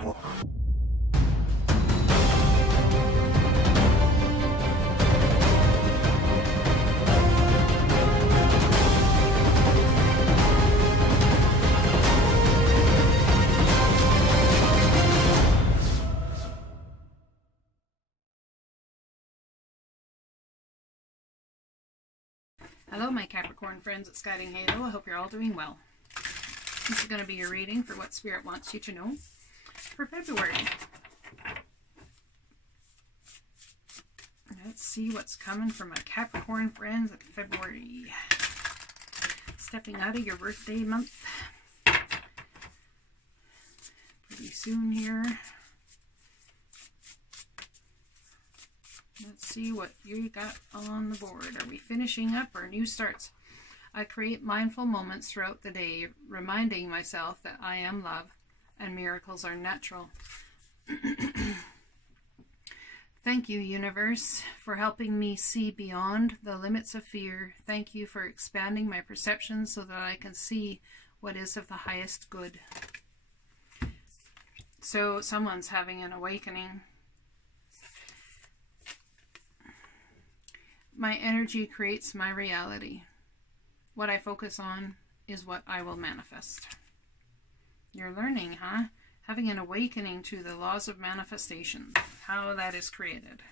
Hello my Capricorn friends, it's Guiding Halo. I hope you're all doing well. This is going to be your reading for what Spirit wants you to know for February. Let's see what's coming for my Capricorn friends in February. Stepping out of your birthday month pretty soon here. Let's see what you got on the board. Are we finishing up or new starts? I create mindful moments throughout the day, reminding myself that I am love and miracles are natural. Thank you, universe, for helping me see beyond the limits of fear. Thank you for expanding my perception so that I can see what is of the highest good. So someone's having an awakening. My energy creates my reality. What I focus on is what I will manifest. You're learning, huh? Having an awakening to the laws of manifestation, how that is created.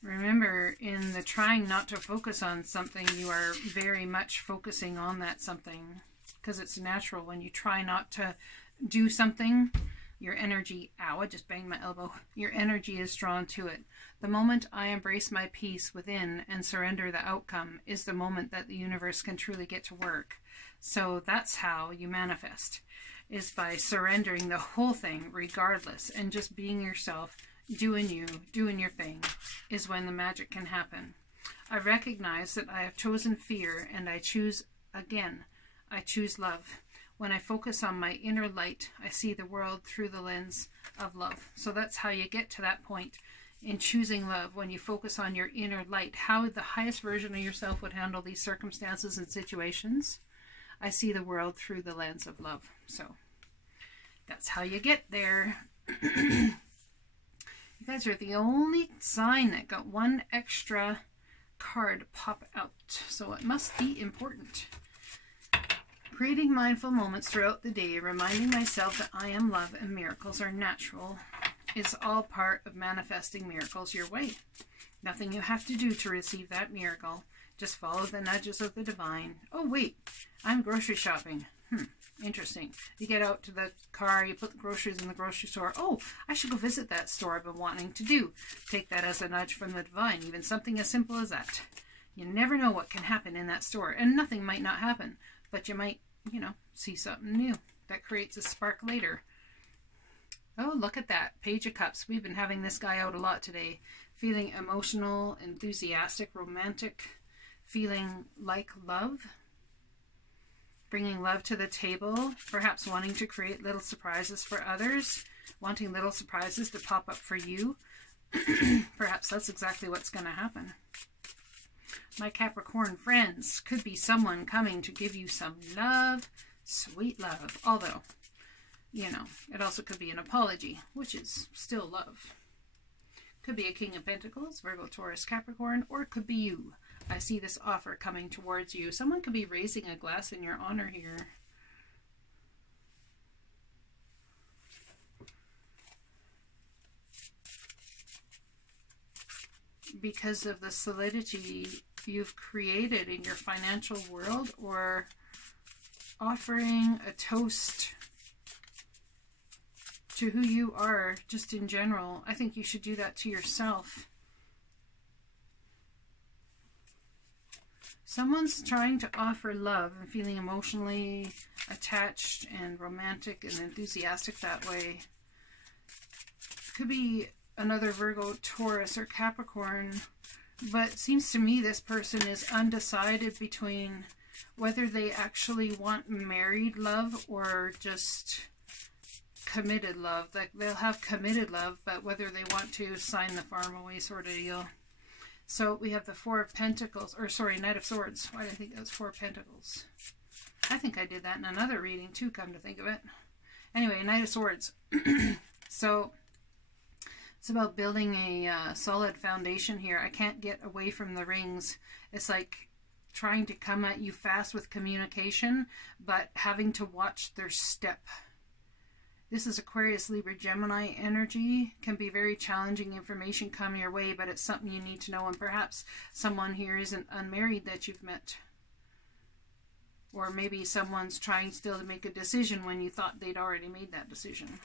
Remember, in the trying not to focus on something, you are very much focusing on that something, because it's natural when you try not to do something. Your energy, ow, I just banged my elbow. Your energy is drawn to it. The moment I embrace my peace within and surrender the outcome is the moment that the universe can truly get to work. So that's how you manifest, is by surrendering the whole thing regardless and just being yourself, doing you, doing your thing, is when the magic can happen. I recognize that I have chosen fear and I choose again. I choose love. When I focus on my inner light, I see the world through the lens of love. So that's how you get to that point in choosing love, when you focus on your inner light, how the highest version of yourself would handle these circumstances and situations. I see the world through the lens of love. So that's how you get there. You guys are the only sign that got one extra card pop out. So it must be important. Creating mindful moments throughout the day, reminding myself that I am love and miracles are natural, is all part of manifesting miracles your way. Nothing you have to do to receive that miracle. Just follow the nudges of the divine. Oh wait, I'm grocery shopping. Interesting. You get out to the car, you put the groceries in the grocery store. Oh, I should go visit that store I've been wanting to do. Take that as a nudge from the divine, even something as simple as that. You never know what can happen in that store, and nothing might not happen. But you might, you know, see something new that creates a spark later. Oh, look at that. Page of Cups. We've been having this guy out a lot today. Feeling emotional, enthusiastic, romantic, feeling like love. Bringing love to the table. Perhaps wanting to create little surprises for others. Wanting little surprises to pop up for you. Perhaps that's exactly what's going to happen. My Capricorn friends, could be someone coming to give you some love, sweet love. Although, you know, it also could be an apology, which is still love. Could be a King of Pentacles, Virgo, Taurus, Capricorn, or it could be you. I see this offer coming towards you. Someone could be raising a glass in your honor here. Because of the solidity you've created in your financial world, or offering a toast to who you are just in general. I think you should do that to yourself. Someone's trying to offer love and feeling emotionally attached and romantic and enthusiastic that way. Could be another Virgo, Taurus, or Capricorn, but it seems to me this person is undecided between whether they actually want married love or just committed love. Like, they'll have committed love, but whether they want to sign the farm away sort of deal. So we have the Four of Pentacles, or sorry, Knight of Swords. Why did I think that was Four of Pentacles? I think I did that in another reading too, come to think of it. Anyway, Knight of Swords. So it's about building a solid foundation here. I can't get away from the rings. It's like trying to come at you fast with communication, but having to watch their step. This is Aquarius, Libra, Gemini energy. Can be very challenging information come your way, but it's something you need to know. And perhaps someone here isn't unmarried that you've met. Or maybe someone's trying still to make a decision when you thought they'd already made that decision.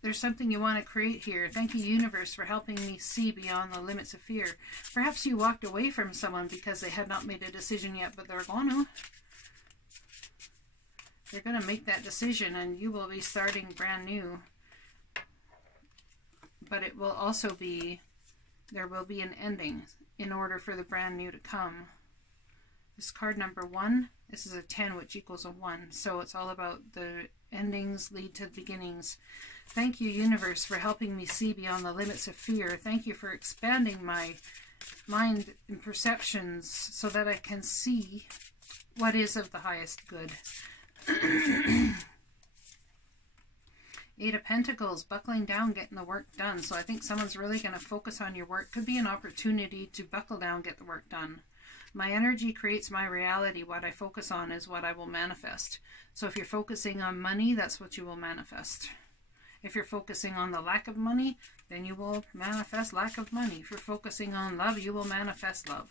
There's something you want to create here. Thank you, universe, for helping me see beyond the limits of fear. Perhaps you walked away from someone because they had not made a decision yet, but they're going to. They're going to make that decision, and you will be starting brand new. But it will also be, there will be an ending in order for the brand new to come. This card number 1, this is a 10, which equals a 1. So it's all about the endings lead to beginnings. Thank you, universe, for helping me see beyond the limits of fear. Thank you for expanding my mind and perceptions so that I can see what is of the highest good. 8 of Pentacles, buckling down, getting the work done. So I think someone's really going to focus on your work. Could be an opportunity to buckle down, get the work done. My energy creates my reality. What I focus on is what I will manifest. So if you're focusing on money, that's what you will manifest. If you're focusing on the lack of money, then you will manifest lack of money. If you're focusing on love, you will manifest love.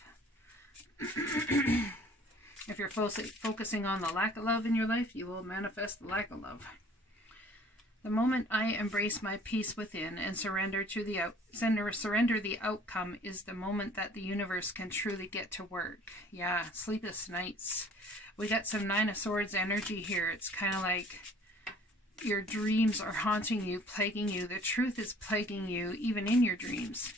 If you're focusing on the lack of love in your life, you will manifest the lack of love. The moment I embrace my peace within and surrender the outcome is the moment that the universe can truly get to work. Yeah, sleepless nights. We got some 9 of Swords energy here. It's kind of like your dreams are haunting you, plaguing you. The truth is plaguing you, even in your dreams.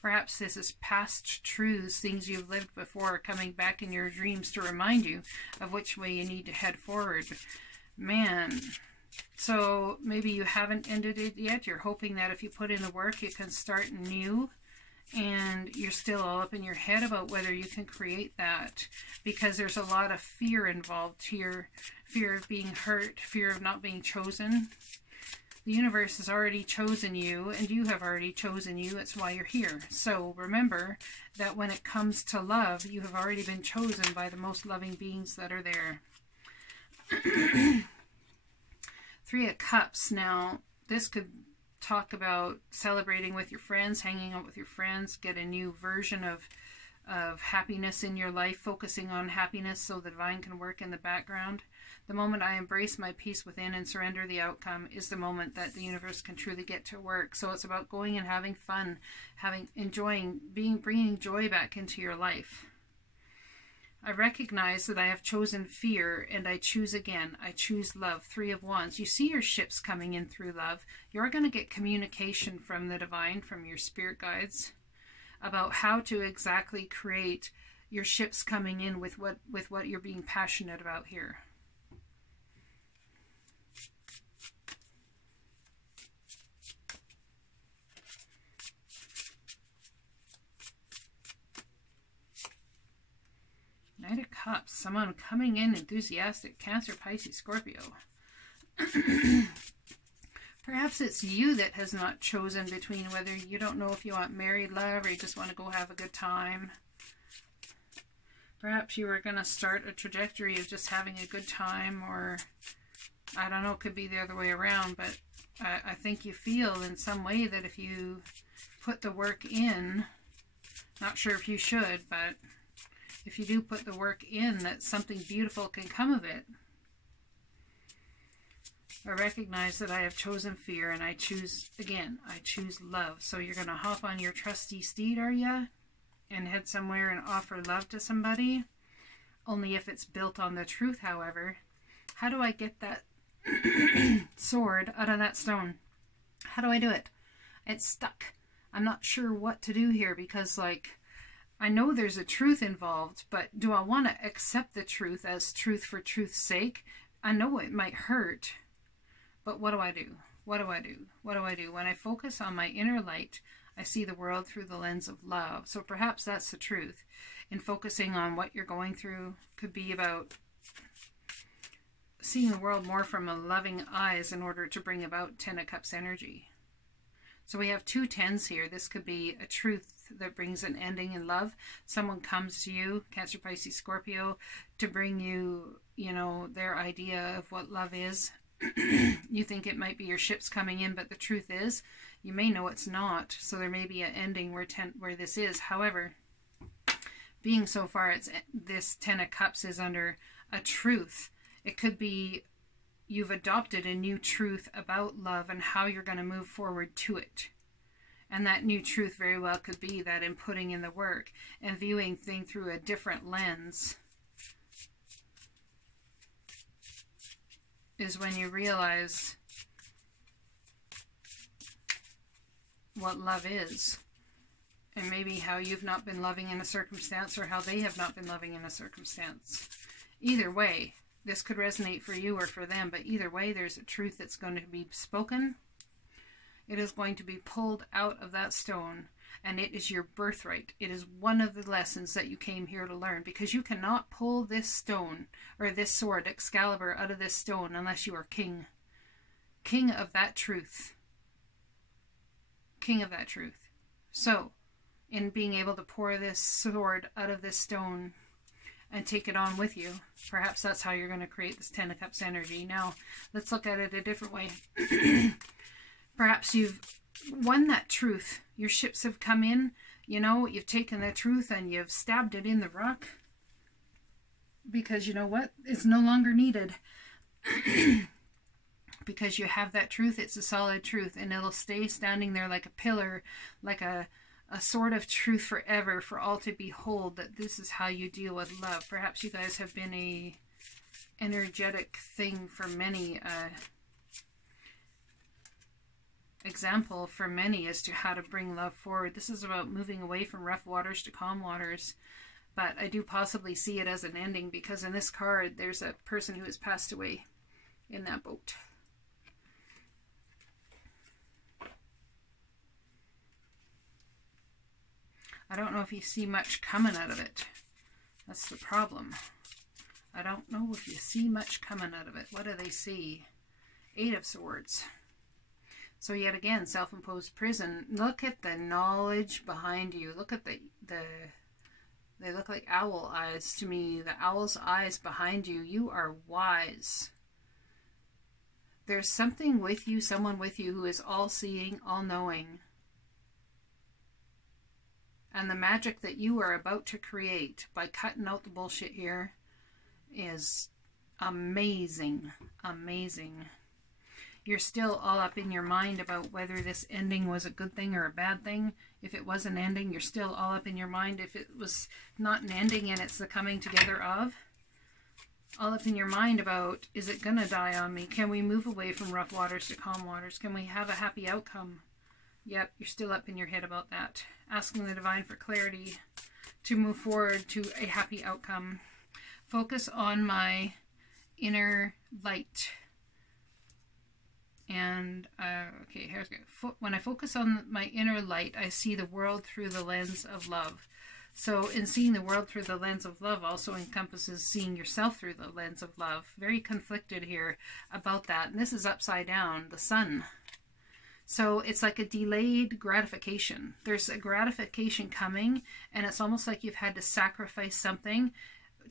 Perhaps this is past truths, things you've lived before, coming back in your dreams to remind you of which way you need to head forward. Man, so maybe you haven't ended it yet. You're hoping that if you put in the work, you can start new. And you're still all up in your head about whether you can create that. Because there's a lot of fear involved here. Fear of being hurt, fear of not being chosen. The universe has already chosen you, and you have already chosen you. That's why you're here. So remember that when it comes to love, you have already been chosen by the most loving beings that are there. 3 of Cups. Now, this could talk about celebrating with your friends, hanging out with your friends, get a new version of happiness in your life, focusing on happiness so the divine can work in the background. The moment I embrace my peace within and surrender the outcome is the moment that the universe can truly get to work. So it's about going and having fun, bringing joy back into your life. I recognize that I have chosen fear and I choose again. I choose love. 3 of Wands. You see your ships coming in through love. You're going to get communication from the divine, from your spirit guides, about how to exactly create your ships coming in with what you're being passionate about here. Knight of Cups, someone coming in enthusiastic, Cancer, Pisces, Scorpio. Perhaps it's you that has not chosen between whether you don't know if you want married love or you just want to go have a good time. Perhaps you were going to start a trajectory of just having a good time, or I don't know, it could be the other way around, but I think you feel in some way that if you put the work in, not sure if you should, but if you do put the work in, that something beautiful can come of it. I recognize that I have chosen fear and I choose, again, I choose love. So you're going to hop on your trusty steed, are you? And head somewhere and offer love to somebody? Only if it's built on the truth, however. How do I get that sword out of that stone? How do I do it? It's stuck. I'm not sure what to do here because, like, I know there's a truth involved, but do I want to accept the truth as truth for truth's sake? I know it might hurt, but what do I do? What do I do? What do I do? When I focus on my inner light, I see the world through the lens of love. So perhaps that's the truth. in focusing on what you're going through. Could be about seeing the world more from a loving eyes in order to bring about 10 of Cups energy. So we have 2 10s here. This could be a truth that brings an ending in love. Someone comes to you, Cancer, Pisces, Scorpio, to bring you, you know, their idea of what love is. You think it might be your ships coming in, but the truth is, you may know it's not. So there may be an ending where this is. However, being so far, this 10 of Cups is under a truth. It could be you've adopted a new truth about love and how you're going to move forward to it. And that new truth very well could be that in putting in the work and viewing things through a different lens is when you realize what love is. And maybe how you've not been loving in a circumstance, or how they have not been loving in a circumstance. Either way, this could resonate for you or for them, but either way, there's a truth that's going to be spoken. It is going to be pulled out of that stone, and it is your birthright. It is one of the lessons that you came here to learn, because you cannot pull this stone, or this sword, Excalibur, out of this stone unless you are king. King of that truth. King of that truth. So, in being able to pour this sword out of this stone and take it on with you, perhaps that's how you're going to create this 10 of Cups energy. Now, let's look at it a different way. Perhaps you've won that truth. Your ships have come in, you know, you've taken the truth and you've stabbed it in the rock. Because you know what? It's no longer needed. Because you have that truth, it's a solid truth, and it'll stay standing there like a pillar, like a sword of truth forever, for all to behold, that this is how you deal with love. Perhaps you guys have been a energetic thing for many, example for many as to how to bring love forward. This is about moving away from rough waters to calm waters. But I do possibly see it as an ending, because in this card, there's a person who has passed away in that boat. I don't know if you see much coming out of it. That's the problem. I don't know if you see much coming out of it. What do they see? 8 of Swords. So yet again, self-imposed prison. Look at the knowledge behind you. Look at they look like owl eyes to me. The owl's eyes behind you. You are wise. There's something with you, someone with you who is all-seeing, all-knowing. And the magic that you are about to create by cutting out the bullshit here is amazing. Amazing. You're still all up in your mind about whether this ending was a good thing or a bad thing. If it was an ending, you're still all up in your mind. If it was not an ending and it's the coming together of, all up in your mind about, is it going to die on me? Can we move away from rough waters to calm waters? Can we have a happy outcome? Yep, you're still up in your head about that. Asking the divine for clarity to move forward to a happy outcome. Focus on my inner light. And, okay, here's good. When I focus on my inner light, I see the world through the lens of love. So in seeing the world through the lens of love also encompasses seeing yourself through the lens of love. Very conflicted here about that. And this is upside down, the sun. So it's like a delayed gratification. There's a gratification coming, and it's almost like you've had to sacrifice something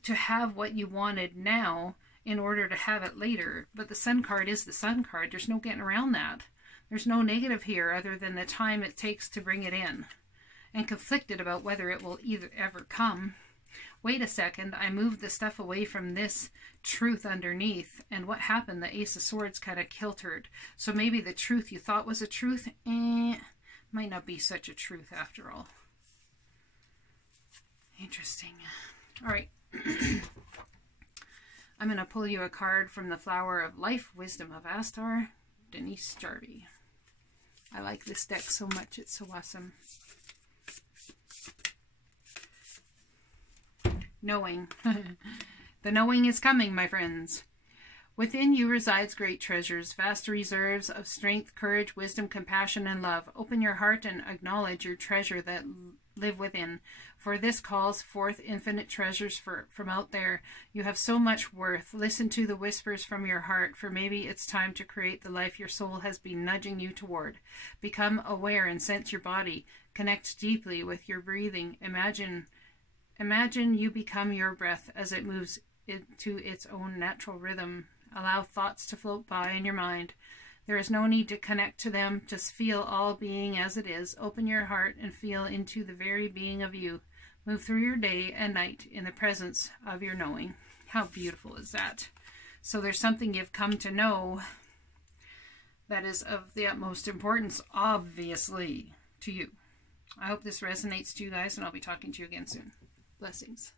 to have what you wanted now in order to have it later. But the sun card is the sun card. There's no getting around that. There's no negative here other than the time it takes to bring it in. And conflicted about whether it will either ever come. Wait a second, I moved the stuff away from this truth underneath, and what happened? The Ace of Swords kind of kiltered. So maybe the truth you thought was a truth, might not be such a truth after all. Interesting. All right. I'm going to pull you a card from the Flower of Life, Wisdom of Astar, Denise Jarvie. I like this deck so much, it's so awesome. Knowing. The knowing is coming, my friends. Within you resides great treasures, vast reserves of strength, courage, wisdom, compassion, and love. Open your heart and acknowledge your treasure that live within. For this calls forth infinite treasures from out there. You have so much worth. Listen to the whispers from your heart, for maybe it's time to create the life your soul has been nudging you toward. Become aware and sense your body. Connect deeply with your breathing. Imagine you become your breath as it moves into its own natural rhythm. Allow thoughts to float by in your mind. There is no need to connect to them. Just feel all being as it is. Open your heart and feel into the very being of you. Move through your day and night in the presence of your knowing. How beautiful is that? So there's something you've come to know that is of the utmost importance, obviously, to you. I hope this resonates to you guys, and I'll be talking to you again soon. Blessings.